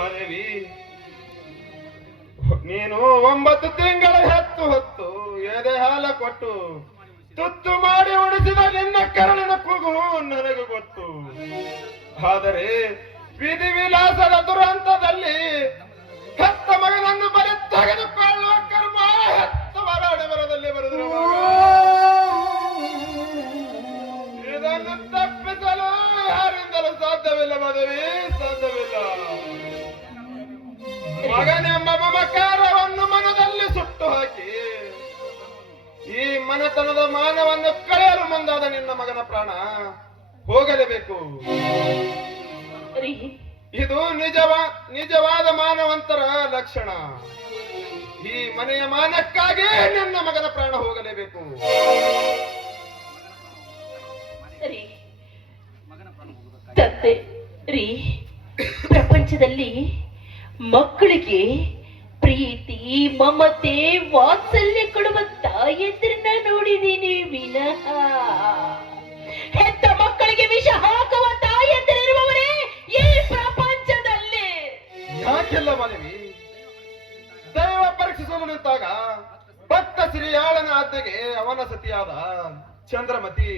ಮಹಾದೇವಿ ನೀನು ಒಂಬತ್ತು ತಿಂಗಳ ಹತ್ತು ಹೊತ್ತು ಎದೆ ಹಾಲ ಕೊಟ್ಟು ತುತ್ತು ಮಾಡಿ ಉಡಿಸಿದ ನಿನ್ನ ಕರಳಿನ ಕೂಗು ನನಗೆ ಗೊತ್ತು. ಆದರೆ ವಿಧಿ ವಿಲಾಸದ ದುರಂತದಲ್ಲಿ ಹತ್ತ ಮಗನನ್ನು ಬರೆ ತೆಗೆದುಕೊಳ್ಳುವ ಕರ್ಮ ಹೆತ್ತವರ ಬರದಲ್ಲಿ ಬರೆದರು ಇದನ್ನು ತಪ್ಪಿಸಲು ಯಾರಿಂದಲೂ ಸಾಧ್ಯವಿಲ್ಲ ಮದುವೆ ಸಾಧ್ಯವಿಲ್ಲ. ಮಗನೆಂಬ ಮಮಕಾರವನ್ನು ಮನದಲ್ಲಿ ಸುಟ್ಟು ಹಾಕಿ, ಈ ಮನೆತನದ ಮಾನವನ್ನು ಕಳೆಯಲು ಮುಂದಾದ ನಿನ್ನ ಮಗನ ಪ್ರಾಣ ಹೋಗಲೇಬೇಕು. ಇದು ನಿಜವ, ನಿಜವಾದ ಮಾನವಂತರ ಲಕ್ಷಣ. ಈ ಮನೆಯ ಮಾನಕ್ಕಾಗಿ ನಿನ್ನ ಮಗನ ಪ್ರಾಣ ಹೋಗಲೇಬೇಕು. ತಂದೆ ರೀ. ಪ್ರಪಂಚದಲ್ಲಿ ಮಕ್ಕಳಿಗೆ ಪ್ರೀತಿ, ಮಮತೆ, ವಾತ್ಸಲ್ಯ ಕೊಡುವ ತಾಯಿಯಂದ್ರನ್ನ ನೋಡಿದೀನಿ ವಿನಃ ಹೆತ್ತ ಮಕ್ಕಳಿಗೆ ವಿಷ ಹಾಕುವ ತಾಯಿಯಂದ್ರಿರುವವರೇ ಈ ಪ್ರಪಂಚದಲ್ಲಿ. ಯಾಕೆಲ್ಲ ಮನವಿ ದೈವ ಪರೀಕ್ಷಿಸುವ ನಿಂತಾಗ ಭಕ್ತ ಸಿರಿಯಾಳನ ಆಜ್ಞೆಗೆ ಅವನ ಸತಿಯಾದ ಚಂದ್ರಮತಿ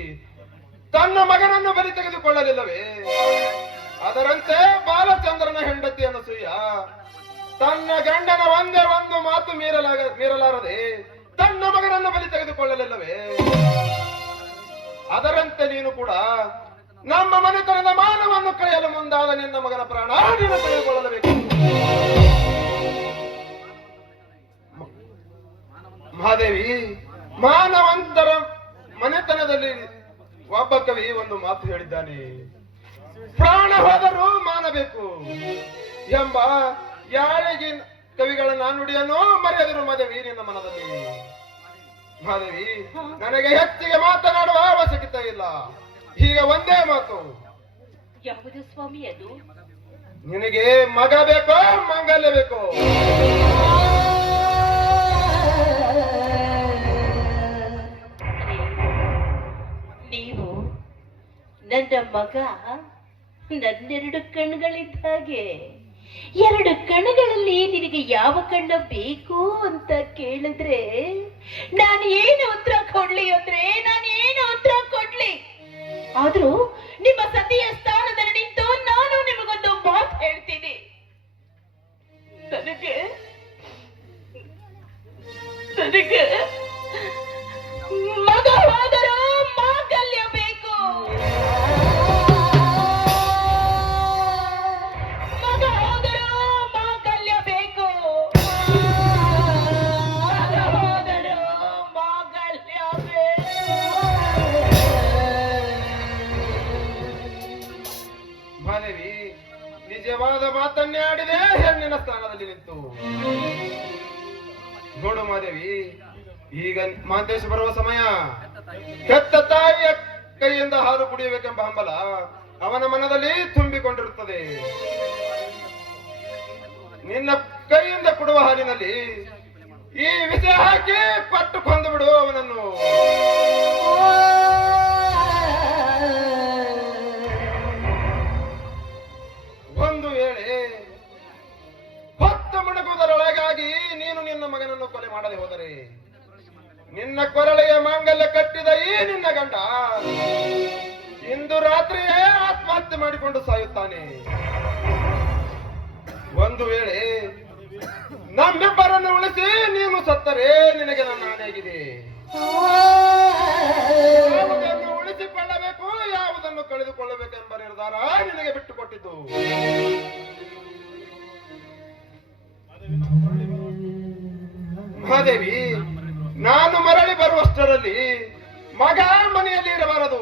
ತನ್ನ ಮಗನನ್ನು ಬಲಿ ತೆಗೆದುಕೊಳ್ಳಲಿಲ್ಲವೇ? ಅದರಂತೆ ಬಾಲಚಂದ್ರನ ಹೆಂಡತಿ ಅನಸೂಯ ತನ್ನ ಗಂಡನ ಒಂದೇ ಒಂದು ಮಾತು ಮೀರಲಾಗ, ಮೀರಲಾರದೆ ತನ್ನ ಮಗನನ್ನು ಬಲಿ ತೆಗೆದುಕೊಳ್ಳಲಿಲ್ಲವೇ? ಅದರಂತೆ ನೀನು ಕೂಡ ನಮ್ಮ ಮನೆತನದ ಮಾನವನ್ನು ಕಳೆಯಲು ಮುಂದಾದ ನಿನ್ನ ಮಗನ ಪ್ರಾಣ ಕವಿಗಳ ನಾನುಡಿಯನ್ನು ಮರೆಯದಿರು ಮಹಾದೇವಿ ನಿನ್ನ ಮನದಲ್ಲಿ. ಮಹಾದೇವಿ ನನಗೆ ಹೆಚ್ಚಿಗೆ ಮಾತನಾಡುವ ಅವಶ್ಯಕತೆ ಇಲ್ಲ. ಈಗ ಒಂದೇ ಮಾತು. ಯಾವುದು ಸ್ವಾಮಿ ಅದು? ನಿನಗೆ ಮಗ ಬೇಕೋ ಮಂಗಲ್ಯ ಬೇಕೋ? ನೀವು ನನ್ನ ಮಗ ನನ್ನೆರಡು ಕಣ್ಗಳಿದ್ದಾಗೆ ಹಾಗೆ. ಎರಡು ಕಣ್ಣುಗಳಲ್ಲಿ ನಿನಗೆ ಯಾವ ಕಣ್ಣ ಬೇಕು ಅಂತ ಕೇಳಿದ್ರೆ, ನಾನು ಏನು ಉತ್ತರ ಕೊಡ್ಲಿ ಅಂದ್ರೆ ನಾನು ಏನು ಉತ್ತರ ಕೊಡ್ಲಿ? ಆದ್ರೂ ನಿಮ್ಮ ಸತಿಯ ಸ್ಥಾನದಲ್ಲಿ ನಿಂತು ನಾನು ನಿಮಗೊಂದು ಮಾತು ಹೇಳ್ತೀನಿ. ನನಗೆ ನನಗೆ ನೋಡು ಮಾದೇವಿ. ಈಗ ಮಾಂತೇಶ ಬರುವ ಸಮಯ. ಹೆತ್ತ ತಾಯಿಯ ಕೈಯಿಂದ ಹಾಲು ಕುಡಿಯಬೇಕೆಂಬ ಹಂಬಲ ಅವನ ಮನದಲ್ಲಿ ತುಂಬಿಕೊಂಡಿರುತ್ತದೆ. ನಿನ್ನ ಕೈಯಿಂದ ಕೊಡುವ ಹಾಲಿನಲ್ಲಿ ಈ ವಿಷಯ ಹಾಕಿ ಪಟ್ಟು ಕೊಂದು ಬಿಡು ಅವನನ್ನು. ಮಾಡದೆ ಹೋದರೆ ನಿನ್ನ ಕೊರಳಿಗೆ ಮಾಂಗಲ್ಯ ಕಟ್ಟಿದ ಈ ನಿನ್ನ ಗಂಡ ಇಂದು ರಾತ್ರಿಯೇ ಆತ್ಮಹತ್ಯೆ ಮಾಡಿಕೊಂಡು ಸಾಯುತ್ತಾನೆ. ಒಂದು ವೇಳೆ ನಮ್ಮಿಬ್ಬರನ್ನು ಉಳಿಸಿ ನೀನು ಸತ್ತರೆ, ನಿನಗೆ ನನ್ನ ಆಣೆಯಾಗಿದೆ. ಯಾವುದನ್ನು ಉಳಿಸಿಕೊಳ್ಳಬೇಕು, ಯಾವುದನ್ನು ಕಳೆದುಕೊಳ್ಳಬೇಕೆಂಬ ನಿರ್ಧಾರ ನಿನಗೆ ಬಿಟ್ಟು ಮಹಾದೇವಿ ನಾನು ಮರಳಿ ಬರುವಷ್ಟರಲ್ಲಿ ಮಗ ಮನೆಯಲ್ಲಿ ಇರಬಾರದು.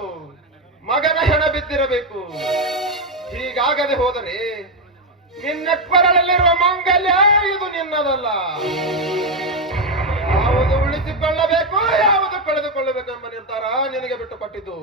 ಮಗನ ಹೆಣ ಬಿದ್ದಿರಬೇಕು. ಹೀಗಾಗದೆ ಹೋದರೆ ನಿನ್ನ ಕೊರಳಲ್ಲಿರುವ ಮಾಂಗಲ್ಯ ಇದು ನಿನ್ನದಲ್ಲ. ಯಾವುದು ಉಳಿಸಿಕೊಳ್ಳಬೇಕು, ಯಾವುದು ಕಳೆದುಕೊಳ್ಳಬೇಕು ಎಂಬ ನಿರ್ಧಾರ ನಿನಗೆ ಬಿಟ್ಟು ಕೊಟ್ಟಿದ್ದು.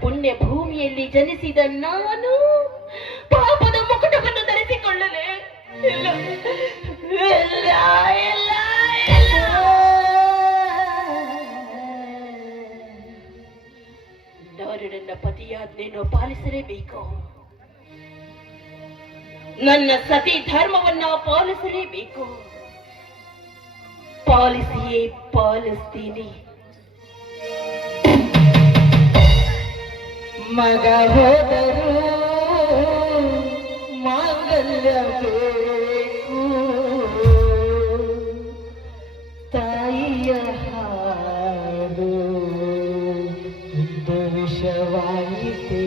ಪುಣ್ಯ ಭೂಮಿಯಲ್ಲಿ ಜನಿಸಿದ ನಾನು ಪಾಪದ ಮುಕುಟವನ್ನು ಧರಿಸಿಕೊಳ್ಳಲೆ ಇಲ್ಲ. ಇಲ್ಲ ಇಲ್ಲ ಇಲ್ಲ. ಪತಿಯಾಜ್ಞೆಯನ್ನು ಪಾಲಿಸಲೇಬೇಕು. ನನ್ನ ಸತಿ ಧರ್ಮವನ್ನ ಪಾಲಿಸಲೇಬೇಕು. ಪಾಲಿಸಿಯೇ ಪಾಲಿಸ್ತೀನಿ. ಮಗ ಹೋದರು ಮಾಂಗಲ್ಯ ಬೇಕು ತಾಯಿಯ ಹಾಡು ಇಂದು ವಿಷವಾಯಿತೆ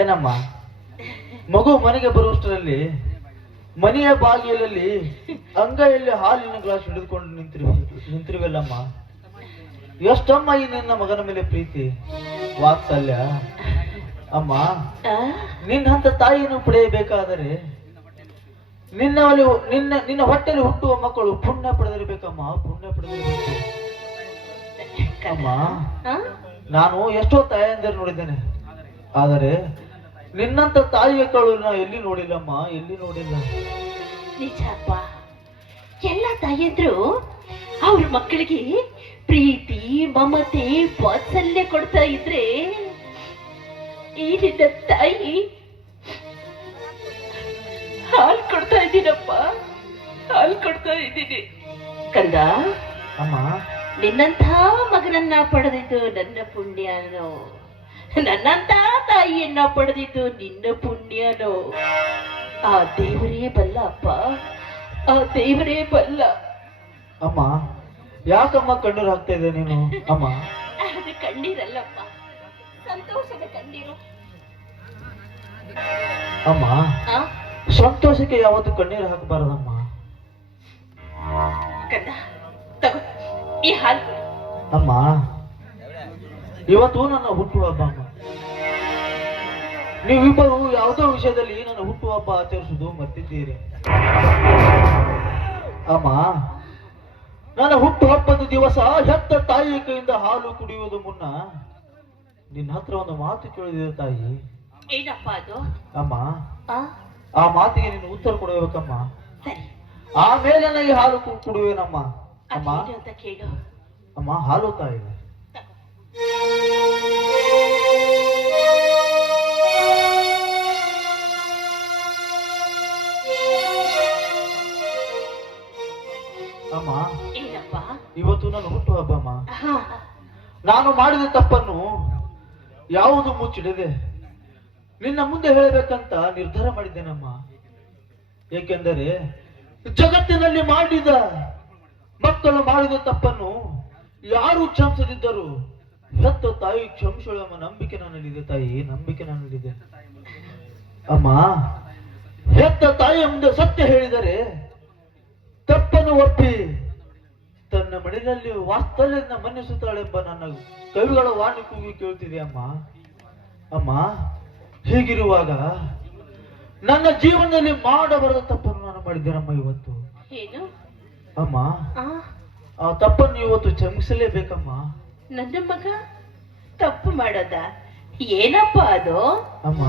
ಏನಮ್ಮ? ಮಗು ಮನೆಗೆ ಬರುವಷ್ಟರಲ್ಲಿ ಮನೆಯ ಬಾಗಿಲಲ್ಲಿ ಅಂಗೈಯಲ್ಲಿ ಹಾಲಿನ ಗ್ಲಾಸ್ ಹಿಡಿದುಕೊಂಡು ನಿಂತಿರು ನಿಂತಿರುವಲ್ಲಮ್ಮ. ಎಷ್ಟಮ್ಮ ಈ ನಿನ್ನ ಮಗನ ಮೇಲೆ ಪ್ರೀತಿ? ವಾತ್ಸಲ್ಯ. ಅಮ್ಮ? ನಿನ್ನಂತ ತಾಯಿಯನ್ನು ಪಡೆಯಬೇಕಾದರೆ ನಿನ್ನವಲ್ಲಿ ನಿನ್ನ ನಿನ್ನ ಹೊಟ್ಟೆಯಲ್ಲಿ ಹುಟ್ಟುವ ಮಕ್ಕಳು ಪುಣ್ಯ ಪಡೆದಿರ್ಬೇಕಮ್ಮ ಪುಣ್ಯ ಪಡೆದಿರ್ಬೇಕು. ಅಮ್ಮ? ನಾನು ಎಷ್ಟೋ ತಾಯಂದಿರು ನೋಡಿದ್ದೇನೆ. ಆದರೆ ನಿನ್ನಂತ ತಾಯಿಯ ಕಳು ನಾ ಎಲ್ಲಿ ನೋಡಿಲ್ಲಮ್ಮ ಎಲ್ಲಿ ನೋಡಿಲ್ಲ? ನಿಜಪ್ಪ. ಎಲ್ಲ ತಾಯಂದ್ರು ಅವ್ರ ಮಕ್ಕಳಿಗೆ ಪ್ರೀತಿ ಮಮತೆ ವಾತ್ಸಲ್ಯ ಕೊಡ್ತಾ ಇದ್ರೆ ಈ ನಿನ್ನ ತಾಯಿ ಹಾಲು ಕೊಡ್ತಾ ಇದ್ದೀನಪ್ಪ. ಹಾಲು ಕೊಡ್ತಾ ಇದ್ದೀನಿ. ಕಂದ ಅಮ್ಮ. ನಿನ್ನಂಥ ಮಗನನ್ನ ಪಡೆದಿದ್ದು ನನ್ನ ಪುಣ್ಯನೋ ನನ್ನಂತ ತಾಯಿಯನ್ನ ಪಡೆದಿದ್ದು ನಿನ್ನ ಪುಣ್ಯನೋ? ಆ ದೇವರೇ ಬಲ್ಲ ಅಪ್ಪ ಆ ದೇವರೇ ಬಲ್ಲ. ಅಮ್ಮ ಯಾಕಮ್ಮ ಕಣ್ಣೀರು ಹಾಕ್ತಾ ಇದೆ ನೀನು? ಅಮ್ಮ. ಅದು ಕಣ್ಣೀರಲ್ಲಪ್ಪ. ಸಂತೋಷದ ಕಣ್ಣೀರು. ಅಮ್ಮ ಆ? ಸಂತೋಷಕ್ಕೆ ಯಾವತ್ತು ಕಣ್ಣೀರು ಹಾಕಬಾರದಮ್ಮ. ಕಂದ ತಗೋ ಈ ಹಾಲು. ಅಮ್ಮ. ಇವತ್ತು ನನ್ನ ಹುಟ್ಟುಹಬ್ಬ ನೀವಿಬ್ಬರು ಯಾವುದೋ ವಿಷಯದಲ್ಲಿ ನನ್ನ ಹುಟ್ಟುಹಬ್ಬ ಆಚರಿಸುವುದು ಮರ್ತಿದ್ದೀರಿ. ಅಮ್ಮ ನನ್ನ ಹುಟ್ಟುಹಬ್ಬದ ದಿವಸ ಹೆತ್ತ ತಾಯಿ ಕೈಯಿಂದ ಹಾಲು ಕುಡಿಯುವುದು ಮುನ್ನ ನಿನ್ನ ಹತ್ರ ಒಂದು ಮಾತು ಕೇಳಿದೆ ತಾಯಿ. ಏನಪ್ಪ ಅದು? ಅಮ್ಮ ಆ? ಮಾತಿಗೆ ನೀನು ಉತ್ತರ ಕೊಡಬೇಕಮ್ಮ. ಆಮೇಲೆ ನನಗೆ ಹಾಲು ಕುಡಿಯುವೇನಮ್ಮ ಅಮ್ಮ. ಅಮ್ಮ ಹಾಲು ತಾಯಿ. ಅಮ್ಮ ಇವತ್ತು ನಾನು ಹುಟ್ಟು ಹಬ್ಬ ಅಮ್ಮ ನಾನು ಮಾಡಿದ ತಪ್ಪನ್ನು ಯಾವುದು ಮುಚ್ಚಿಡದೆ ನಿನ್ನ ಮುಂದೆ ಹೇಳಬೇಕಂತ ನಿರ್ಧಾರ ಮಾಡಿದ್ದೇನಮ್ಮ. ಏಕೆಂದರೆ ಜಗತ್ತಿನಲ್ಲಿ ಮಾಡಿದ ಮಕ್ಕಳು ಮಾಡಿದ ತಪ್ಪನ್ನು ಯಾರು ಕ್ಷಮಿಸದಿದ್ದರು ಹೆತ್ತ ತಾಯಿ ಕ್ಷಮಿಸೋಳ ನಂಬಿಕೆ ನನ್ನಲ್ಲಿದೆ ತಾಯಿ ನಂಬಿಕೆ ನನ್ನಲ್ಲಿದೆ. ಅಮ್ಮ ಹೆತ್ತ ತಾಯಿ ಮುಂದೆ ಸತ್ಯ ಹೇಳಿದರೆ ತಪ್ಪನ್ನು ಒಪ್ಪಿ ತನ್ನ ಮಡಿಲಲ್ಲಿ ವಾಸ್ತವ್ಯದಿಂದ ಮನ್ನಿಸುತ್ತಾಳೆಂಬ ನನ್ನ ಕವಿಗಳ ವಾಣಿ ಕೂಗಿ ಕೇಳ್ತಿದೆ ಅಮ್ಮ. ಅಮ್ಮ ಹೀಗಿರುವಾಗ ನನ್ನ ಜೀವನದಲ್ಲಿ ಮಾಡಬಾರದ ತಪ್ಪನ್ನು ನಾನು ಮಾಡಿದ್ದೇನಮ್ಮ ಇವತ್ತು? ಅಮ್ಮ ಆ? ತಪ್ಪನ್ನು ಇವತ್ತು ಕ್ಷಮಿಸಲೇಬೇಕಮ್ಮ. ನನ್ನ ಮಗ ತಪ್ಪು ಮಾಡದ? ಏನಪ್ಪ ಅದು? ಅಮ್ಮ?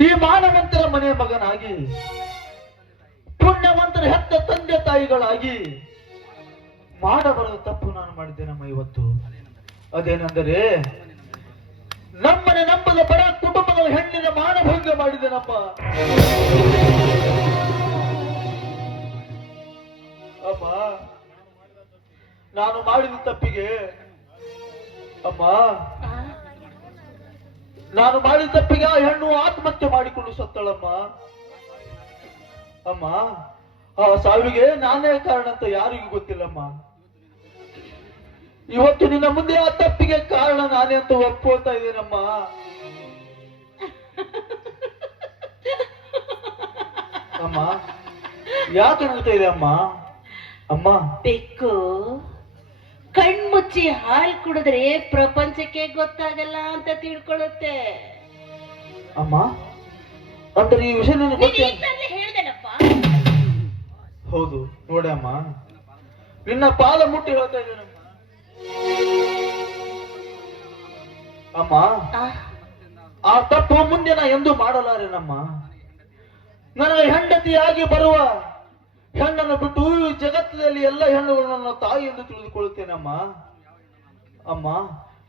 ಈ ಮಾನವಂತರ ಮನೆಯ ಮಗನಾಗಿ ಪುಣ್ಯವಂತರ ಹೆತ್ತ ತಂದೆ ತಾಯಿಗಳಾಗಿ ಮಾಡಬಾರದ ತಪ್ಪು ನಾನು ಮಾಡಿದ್ದೇನಮ್ಮ ಇವತ್ತು. ಅದೇನೆಂದರೆ ನಮ್ಮನೆ ನಂಬದ ಬಡ ಕುಟುಂಬದ ಹೆಣ್ಣಿನ ಮಾನಭಂಗ ಮಾಡಿದ್ದೇನಪ್ಪ. ಅಮ್ಮ, ನಾನು ಮಾಡಿದ ತಪ್ಪಿಗೆ, ಅಮ್ಮ, ನಾನು ಮಾಡಿದ ತಪ್ಪಿಗೆ ಆ ಹೆಣ್ಣು ಆತ್ಮಹತ್ಯೆ ಮಾಡಿಕೊಂಡು ಸತ್ತಳಮ್ಮ. ಅಮ್ಮ ಆ ಸಾವಿಗೆ ನಾನೇ ಕಾರಣ ಅಂತ ಯಾರಿಗೂ ಗೊತ್ತಿಲ್ಲಮ್ಮ. ಇವತ್ತು ನಿನ್ನ ಮುಂದೆ ಆ ತಪ್ಪಿಗೆ ಕಾರಣ ನಾನೇ ಅಂತ ಒಪ್ಕೊಳ್ತಾ ಇದ್ದೀನಮ್ಮ. ಅಮ್ಮ ಯಾಕೆ ನಗ್ತಾ ಇದೆ ಅಮ್ಮ? ಅಮ್ಮ. ಬೆಕ್ಕು ಕಣ್ಮುಚ್ಚಿ ಹಾಲು ಕುಡಿದ್ರೆ ಪ್ರಪಂಚಕ್ಕೆ ಗೊತ್ತಾಗಲ್ಲ ಅಂತ ತಿಳ್ಕೊಳ್ಳುತ್ತೆ. ಅಮ್ಮ ಅಂದ್ರೆ ಈ ವಿಷಯ ನನಗೆ ನೀನ್ ಹೌದು ನೋಡಮ್ಮ ನಿನ್ನ ಪಾಲ ಮುಟ್ಟಿ ಹೇಳ್ತಾ ಇದ್ದೇನಮ್ಮ ಅಮ್ಮ ಆ, ತಪ್ಪು ಮುಂದೆ ನಾ ಎಂದು ಮಾಡಲಾರೇನಮ್ಮ. ನನ್ನ ಹೆಂಡತಿಯಾಗಿ ಬರುವ ಹೆಣ್ಣನ್ನು ಬಿಟ್ಟು ಜಗತ್ತಿನಲ್ಲಿ ಎಲ್ಲ ಹೆಣ್ಣುಗಳು ನನ್ನ ತಾಯಿ ಎಂದು ತಿಳಿದುಕೊಳ್ಳುತ್ತೇನಮ್ಮ. ಅಮ್ಮ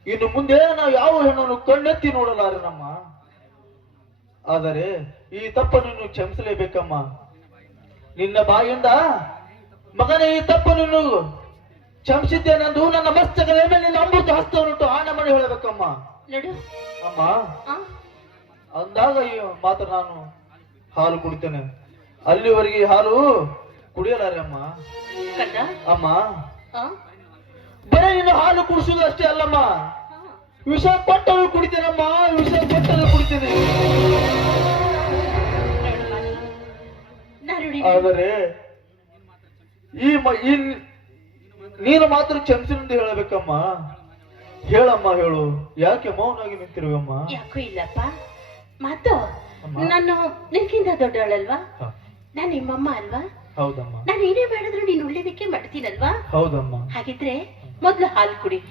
ಇನ್ನು ಮುಂದೆ ನಾವು ಯಾವ ಹೆಣ್ಣನ್ನು ಕಣ್ಣೆತ್ತಿ ನೋಡಲಾರೆನಮ್ಮ? ಆದರೆ ಈ ತಪ್ಪನ್ನು ನೀನು ಕ್ಷಮಿಸಲೇಬೇಕಮ್ಮ. ನಿನ್ನ ಬಾಯಿಂದ ಮಗನೇ ಈ ತಪ್ಪನ್ನು ನೀನು ಕ್ಷಮಿಸಿದ್ದೇನೆಂದು ನನ್ನ ಮಸ್ತಕದ ಮೇಲೆ ನಿನ್ನ ಅಮೃತ ಹಸ್ತವನ್ನುಂಟು ಆನೆ ಮಾಡಿ ಹೇಳಬೇಕಮ್ಮ. ಅಮ್ಮ ಅಂದಾಗ ಈ ಮಾತ್ರ ನಾನು ಹಾಲು ಕುಡಿತೇನೆ. ಅಲ್ಲಿವರೆಗೆ ಹಾಲು ಕುಡಿಯಲಾರೆ ಅಮ್ಮ. ಅಮ್ಮ. ಬರೀ ನೀನು ಹಾಲು ಕುಡಿಸುವುದು ಅಷ್ಟೇ ಅಲ್ಲಮ್ಮ. ವಿಷ ಕೊಟ್ಟರು ಕುಡಿತೇನಮ್ಮ ವಿಷ ಕೊಟ್ಟರು ಕುಡಿತೇನೆ. ಆದರೆ ಈ ನೀನು ಮಾತ್ರ ಕ್ಷಮಿಸಿನಿಂದ ಹೇಳಬೇಕಮ್ಮ. ಹೇಳಮ್ಮ ಹೇಳು. ಯಾಕೆ ಮೌನಾಗಿ ನಿಂತಿರುವಮ್ಮ? ಯಾಕೂ ಇಲ್ಲಪ್ಪ. ಮಾತು ನಾನು ನಿನ್ಕಿಂತ ದೊಡ್ಡವಳಲ್ವಾ? ನಾನು ನಿಮ್ಮಮ್ಮ ಅಲ್ವಾ? ಹೌದಮ್ಮ. ನಾನು ಏನೇ ಮಾಡಿದ್ರು ನೀನು ಒಳ್ಳೇದಕ್ಕೆ ಮಾಡ್ತೀನಲ್ವಾ? ಹೌದಮ್ಮ. ಹಾಗಿದ್ರೆ ಮೊದ್ಲು ಹಾಲು ಕುಡಿ.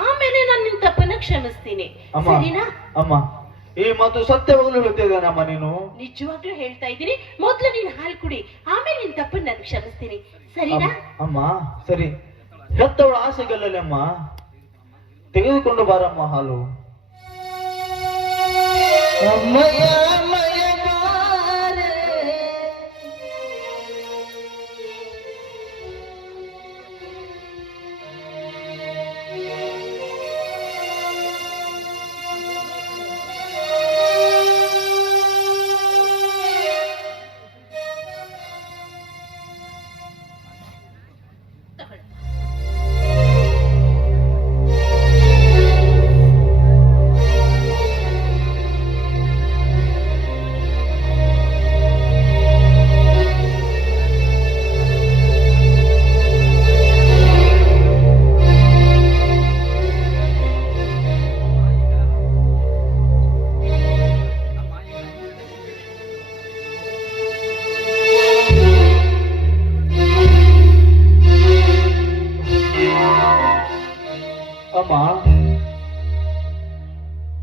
ಆಮೇಲೆ ನಾನು ನಿನ್ ತಪ್ಪನ್ನ ಕ್ಷಮಿಸ್ತೀನಿ. ಸರಿನಾ? ಅಮ್ಮ. ಈ ಮಾತು ಸತ್ಯವಾಗಲೂ ಹೇಳ್ತಾ ಇದ್ದಾನಮ್ಮ ನೀನು. ನಿಜವಾಗ್ಲೂ ಹೇಳ್ತಾ ಇದ್ದೀನಿ ಮೊದ್ಲು ನೀನ್ ಹಾಲು ಕುಡಿ ಆಮೇಲೆ ನಿನ್ ತಪ್ಪು ನಾನು ಕ್ಷಮಿಸ್ತೀನಿ. ಸರಿನಾ? ಅಮ್ಮ ಸರಿ. ಹೆತ್ತವಳ ಆಸೆ ಗೆಲ್ಲಲಿ ಅಮ್ಮ. ತೆಗೆದುಕೊಂಡು ಬಾರಮ್ಮ ಹಾಲು. ತಗೊಳ್ಳಿ.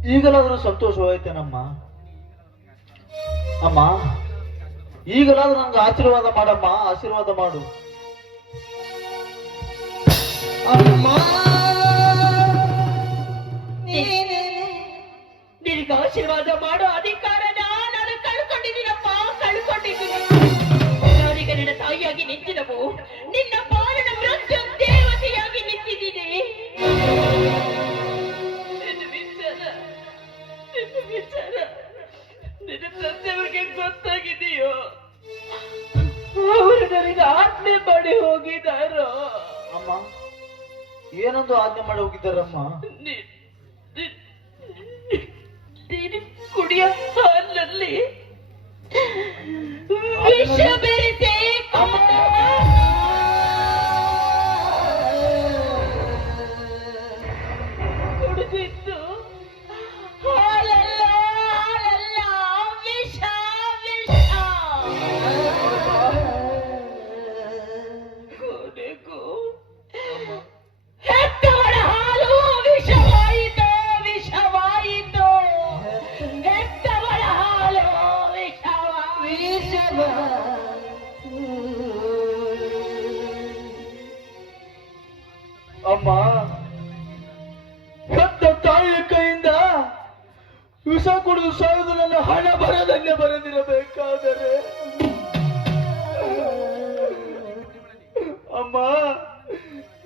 ಈಗಲಾದ್ರೂ ಸಂತೋಷವಾಯ್ತೇನಮ್ಮ ಅಮ್ಮ ಈಗಲಾದ್ರೂ ನಂಗೆ ಆಶೀರ್ವಾದ ಮಾಡಮ್ಮ ಆಶೀರ್ವಾದ ಮಾಡು. ಅಮ್ಮ ಆಶೀರ್ವಾದ ಮಾಡೋ ಅಧಿಕಾರನ ಮಾಡಿ ಹೋಗಿದಾರೋ ಅಮ್ಮ ಏನೊಂದು ಆಜ್ಞೆ ಮಾಡಿ ಹೋಗಿದ್ದಾರಮ್ಮ? ನೀ ಕುಡಿಯ ಹಾಲಲ್ಲಿ ವಿಷ ಬೆರೆಸಿ ಅಮ್ಮ ಹಣ ಬರದಲ್ಲಿ ಬರೆದಿರಬೇಕಾದರೆ. ಅಮ್ಮ,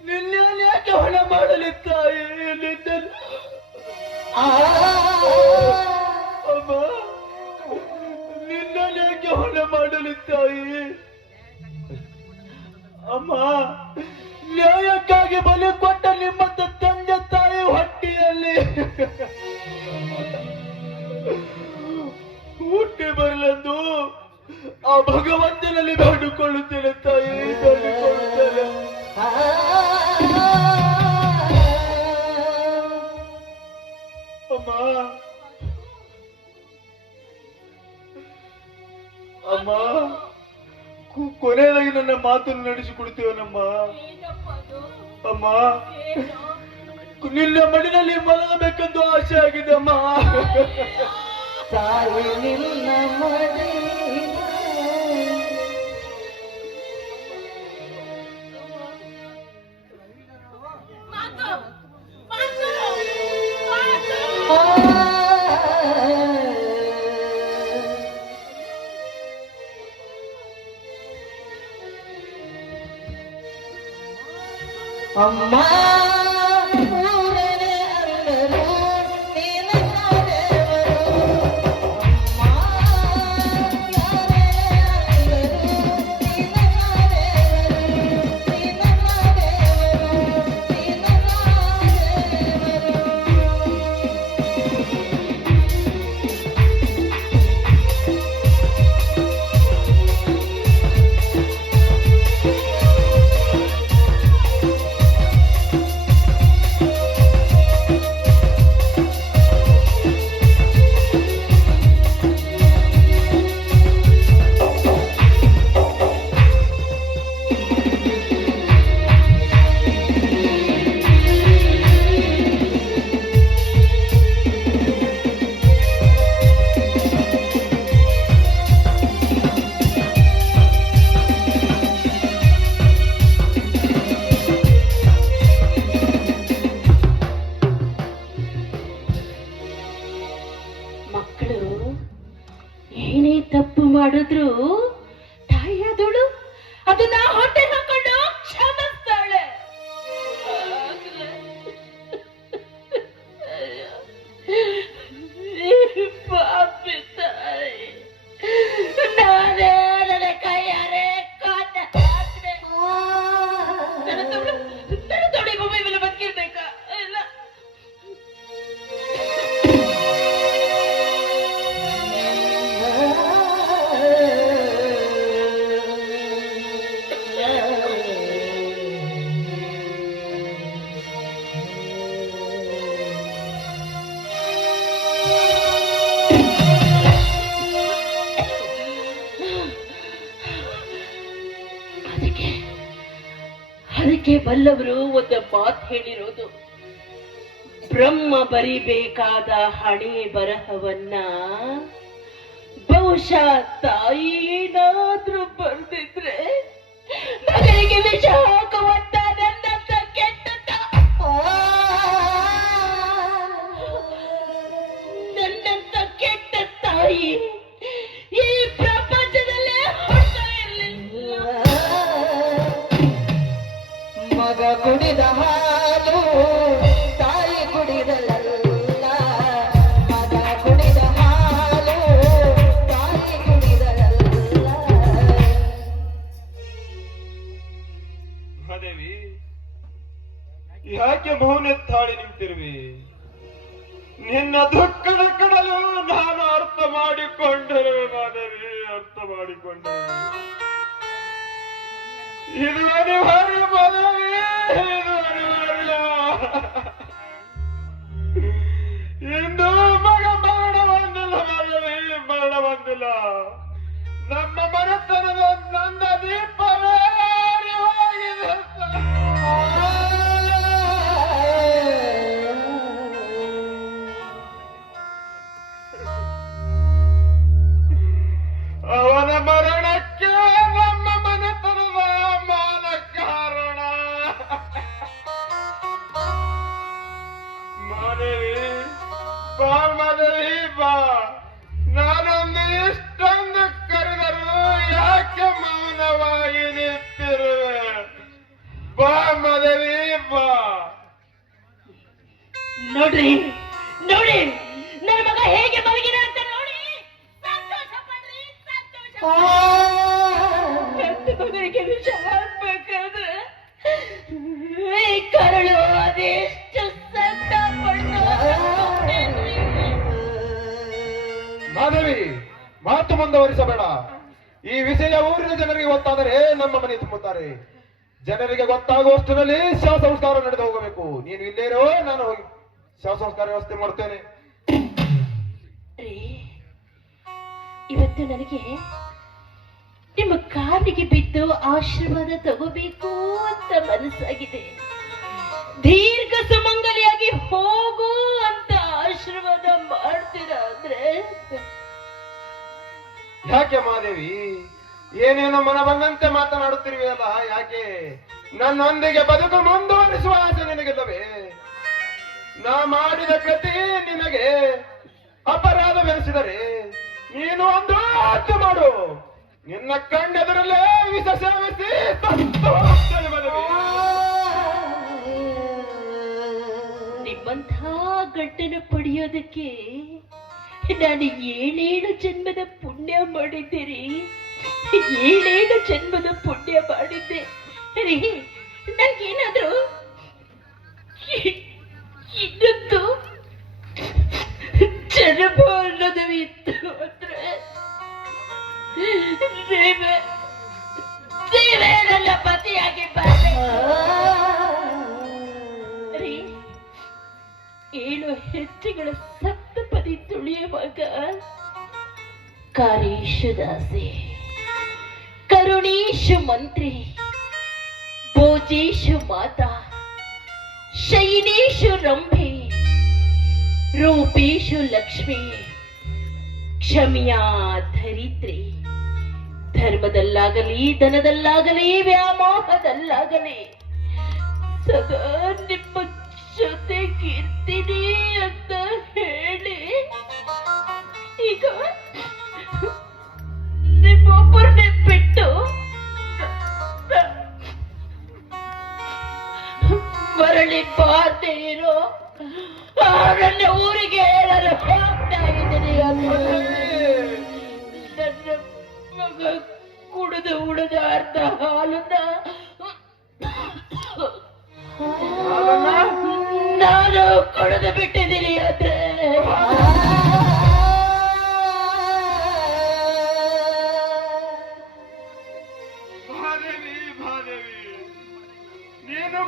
ನಿನ್ನೆ ಯಾಕೆ ಹಣ ಮಾಡಲಿ ತಾಯಿ ನಿನ್ನೆ ಅಮ್ಮ, ನಿನ್ನ ಯಾಕೆ ಹಣ ಮಾಡಲಿದ್ದಾಯಿ? ಅಮ್ಮ, ನ್ಯಾಯಕ್ಕಾಗಿ ಬಲಿ ಕೊಟ್ಟ ನಿಮ್ಮ ತಂದೆ ತಾಯಿ ಹೊಟ್ಟಿಯಲ್ಲಿ. ಹುಟ್ಟಿ ಬರಲೆಂದು ಆ ಭಗವಂತನಲ್ಲಿ ಬೇಡಿಕೊಳ್ಳುತ್ತೇನೆ ತಾಯಿ ಅಮ್ಮ. ಅಮ್ಮ. ಕೊನೆಯದಾಗಿ ನನ್ನ ಮಾತನ್ನು ನಡೆಸಿಕೊಡ್ತೇವನಮ್ಮ ಅಮ್ಮ. ನಿನ್ನ ಮಡಿನಲ್ಲಿ ಮಲಗಬೇಕೆಂದು ಆಸೆ ಆಗಿದೆ ಅಮ್ಮ. ತಾಯಿ ನಿನ್ನ ಮಡಿಲ ಅಮ್ಮ ಅದನ್ನ ಹೊಟ್ಟೆ ಬ್ರಹ್ಮ ಬರಿಬೇಕಾದ ಹಣೆ ಬರಹವನ್ನ ಬಹುಶಃ ತಾಯಿನಾದ್ರೂ ಬರ್ದಿದ್ರೆ ಮಗನಿಗೆ ವಿಷ ಹಾಕುವಂತ ಮೌನೆತ್ತಾಳಿ ನಿಂತಿರುವೆ. ನಿನ್ನ ದುಃಖದ ಕಡಲು ನಾನು ಅರ್ಥ ಮಾಡಿಕೊಂಡರು ಮಾದರಿ ಅರ್ಥ ಮಾಡಿಕೊಂಡರು ಇದು ಅನಿವಾರ್ಯ ಮಾಧವಿ ಇದು ಅನಿವಾರ್ಯ. ಇಂದು ಮಗ ಮರಣ ಬಂದಿಲ್ಲ ಮಾಧವಿ ಮರಣ ಬಂದಿಲ್ಲ ನಮ್ಮ ಮನೆತನದ ನಂದ ದೀಪ ಬಾ ಮಾಧವಿ ಬಾ. ನೋಡ್ರಿ ನೋಡಿ ನನ್ನ ಮಗ ಹೇಗೆ ಮಲಗಿದ ಅಂತ ನೋಡಿ. ಸಂತೋಷ ಪಡ್ರಿ ಸಂತೋಷ ಹೆತ್ತ ಮಗನಿಗೆ ವಿಷ ಹಾಕ್ಬೇಕಾದ್ರೆ ಈ ಕರಳು ಅದೆಷ್ಟು ಸಂತ ಮಾಧವಿ ಮಾತು ಮುಂದುವರಿಸಬೇಡ. ಈ ವಿಷಯ ಊರಿನ ಜನರಿಗೆ ಗೊತ್ತಾದರೆ ನಮ್ಮ ಮನೆ ತುಂಬುತ್ತಾರೆ. ಜನರಿಗೆ ಗೊತ್ತಾಗುವಷ್ಟರಲ್ಲಿ ಶವ ಸಂಸ್ಕಾರ ನಡೆದು ಹೋಗಬೇಕು. ನೀನು ಇಲ್ಲೇ ಇರೋ ನಾನು ಹೋಗಿ ಶವ ಸಂಸ್ಕಾರ ವ್ಯವಸ್ಥೆ ಮಾಡ್ತೇನೆ. ಇವತ್ತು ನನಗೆ ನಿಮ್ಮ ಕಾಲಿಗೆ ಬಿದ್ದು ಆಶೀರ್ವಾದ ತಗೋಬೇಕು ಅಂತ ಮನಸ್ಸಾಗಿದೆ. ದೀರ್ಘ ಸುಮಂಗಲಿಯಾಗಿ ಹೋಗು ಅಂತ ಆಶೀರ್ವಾದ ಮಾಡ್ತೀರಾ ಅಂದ್ರೆ? ಯಾಕೆ ಮಾದೇವಿ ಏನೇನೋ ಮನ ಬಂದಂತೆ ಯಾಕೆ? ನನ್ನೊಂದಿಗೆ ಬದುಕು ಮುಂದುವರಿಸುವ ಆಸೆ ನಿನಗಿಲ್ಲವೇ? ನಾ ಮಾಡಿದ ಕೃತಿ ನಿನಗೆ ಅಪರಾಧವೆನಿಸಿದರೆ ನೀನು ಒಂದು ಹತ್ಯೆ ಮಾಡು. ನಿನ್ನ ಕಣ್ಣೆದುರಲ್ಲೇ ವಿಷ ಸೇವಿಸಿ. ನಿಮ್ಮಂಥ ಗಂಟನ ಪಡೆಯೋದಕ್ಕೆ ನಾನು ಏಳೇಳು ಜನ್ಮದ ಪುಣ್ಯ ಮಾಡಿದ್ದೀರಿ. ಏಳೇಳು ಜನ್ಮದ ಪುಣ್ಯ ಮಾಡಿದ್ದೆ. ರೀ ನನಗೇನಾದ್ರೂ ಇನ್ನೊಂದು ಜನ್ಮ ಅನ್ನೋದು ಇತ್ತು ಅಂದ್ರೆ ದೇವೆ ನನ್ನ ಪತಿಯಾಗಿ ರೀ, ಏಳು ಹೆಜ್ಜೆಗಳ ಸಪ್ತಪದಿ ತುಳಿಯುವಾಗ ಕಾರೀಶು ಕರುಣೇಶು ಮಂತ್ರಿ, ಭೋಜೇಶ ಮಾತಾ ಶೈನೇಶು ರಂಭೆ, ರೂಪೇಶು ಲಕ್ಷ್ಮಿ, ಕ್ಷಮಿಯ ಧರಿತ್ರಿ. ಧರ್ಮದಲ್ಲಾಗಲಿ, ಧನದಲ್ಲಾಗಲಿ, ವ್ಯಾಮೋಹದಲ್ಲಾಗಲಿ, ಸದಾ ನಿಮ್ಮ ಜೊತೆಗಿರ್ತೀನಿ ಇರೋ ಆ ನನ್ನ ಊರಿಗೆ. ನನ್ನ ಮಗ ಕುಡಿದು ಉಳಿದ ಅರ್ಧ ಹಾಲನ್ನ ನಾನು ಕುಡಿದು ಬಿಟ್ಟಿದ್ದೀನಿ ಅಂದ್ರೆ ನೀನು